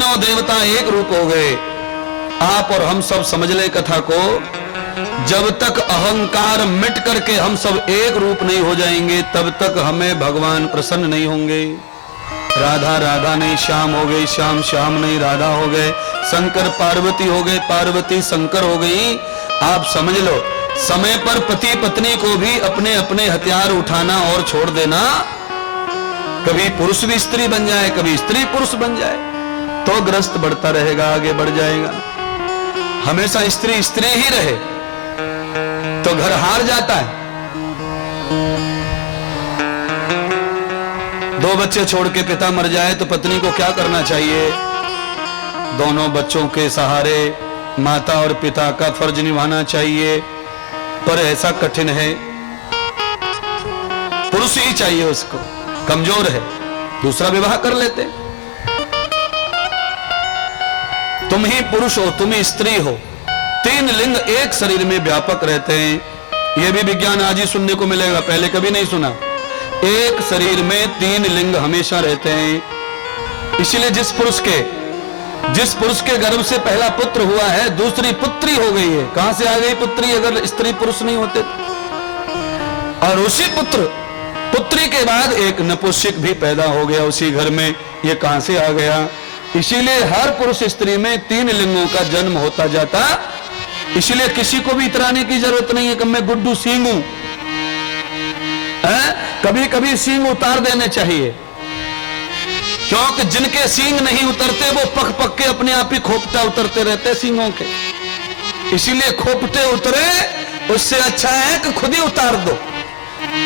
तीनों देवता एक रूप हो गए। आप और हम सब समझ ले कथा को, जब तक अहंकार मिट करके हम सब एक रूप नहीं हो जाएंगे तब तक हमें भगवान प्रसन्न नहीं होंगे। राधा राधा नहीं श्याम हो गई, श्याम श्याम नहीं राधा हो गए, शंकर पार्वती हो गए, पार्वती शंकर हो गई। आप समझ लो, समय पर पति पत्नी को भी अपने अपने हथियार उठाना और छोड़ देना, कभी पुरुष भी स्त्री बन जाए, कभी स्त्री पुरुष बन जाए, तो ग्रस्त बढ़ता रहेगा, आगे बढ़ जाएगा। हमेशा स्त्री स्त्री ही रहे तो घर हार जाता है। दो बच्चे छोड़ के पिता मर जाए तो पत्नी को क्या करना चाहिए? दोनों बच्चों के सहारे माता और पिता का फर्ज निभाना चाहिए, पर ऐसा कठिन है। पुरुष ही चाहिए, उसको कमजोर है, दूसरा विवाह कर लेते। तुम ही पुरुष हो, तुम ही स्त्री हो, तीन लिंग एक शरीर में व्यापक रहते हैं। यह भी विज्ञान आज ही सुनने को मिलेगा, पहले कभी नहीं सुना। एक शरीर में तीन लिंग हमेशा रहते हैं। इसलिए जिस पुरुष के गर्भ से पहला पुत्र हुआ है, दूसरी पुत्री हो गई है। कहां से आ गई पुत्री अगर स्त्री पुरुष नहीं होते? और उसी पुत्री के बाद एक नपुंसक भी पैदा हो गया उसी घर में। ये कहां से आ गया? इसीलिए हर पुरुष स्त्री में तीन लिंगों का जन्म होता जाता। इसलिए किसी को भी इतराने की जरूरत नहीं है कि मैं गुड्डू सिंह हूं। कभी कभी सींग उतार देने चाहिए, क्योंकि जिनके सींग नहीं उतरते वो पक पक के अपने आप ही खोपटा उतरते रहते सींगों के। इसीलिए खोपटे उतरे उससे अच्छा है कि खुद ही उतार दो।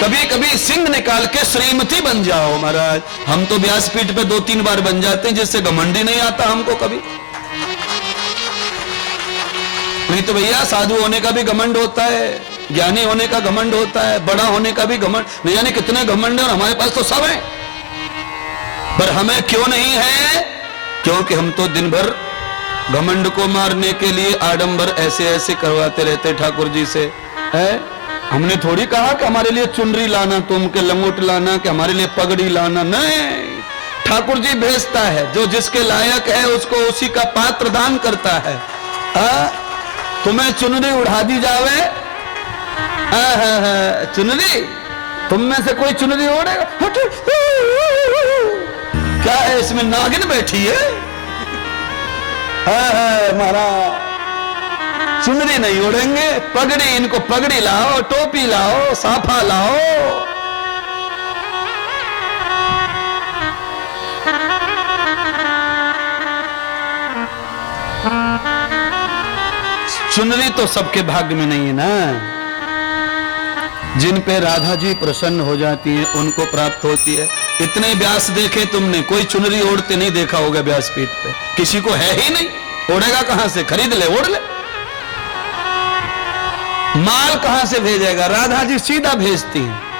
कभी कभी सिंग निकाल के श्रीमती बन जाओ। महाराज हम तो व्यासपीठ पे 2-3 बार बन जाते हैं, जिससे घमंडी नहीं आता हमको कभी। नहीं तो भैया साधु होने का भी घमंड होता है, ज्ञानी होने का घमंड होता है, बड़ा होने का भी घमंड। नहीं जाने कितने घमंड है, और हमारे पास तो सब है, पर हमें क्यों नहीं है? क्योंकि हम तो दिन भर घमंड को मारने के लिए आडंबर ऐसे ऐसे करवाते रहते ठाकुर जी से। है हमने थोड़ी कहा कि हमारे लिए चुनरी लाना, तुम के लंगोट लाना, कि हमारे लिए पगड़ी लाना। नहीं, ठाकुर जी भेजता है, जो जिसके लायक है उसको उसी का पात्र दान करता है। तुम्हें चुनरी उड़ा दी जावे, चुनरी तुम में से कोई चुनरी ओढ़ेगा? क्या है इसमें, नागिन बैठी है? महाराज चुनरी नहीं ओढ़ेंगे, पगड़ी, इनको पगड़ी लाओ, टोपी लाओ, साफा लाओ। चुनरी तो सबके भाग्य में नहीं है ना। जिन पे राधा जी प्रसन्न हो जाती हैं उनको प्राप्त होती है। इतने व्यास देखे तुमने, कोई चुनरी ओढ़ते नहीं देखा होगा व्यासपीठ पे, किसी को है ही नहीं। ओढ़ेगा कहां से? खरीद ले, ओढ़ ले। माल कहां से भेजेगा? राधा जी सीधा भेजती हैं।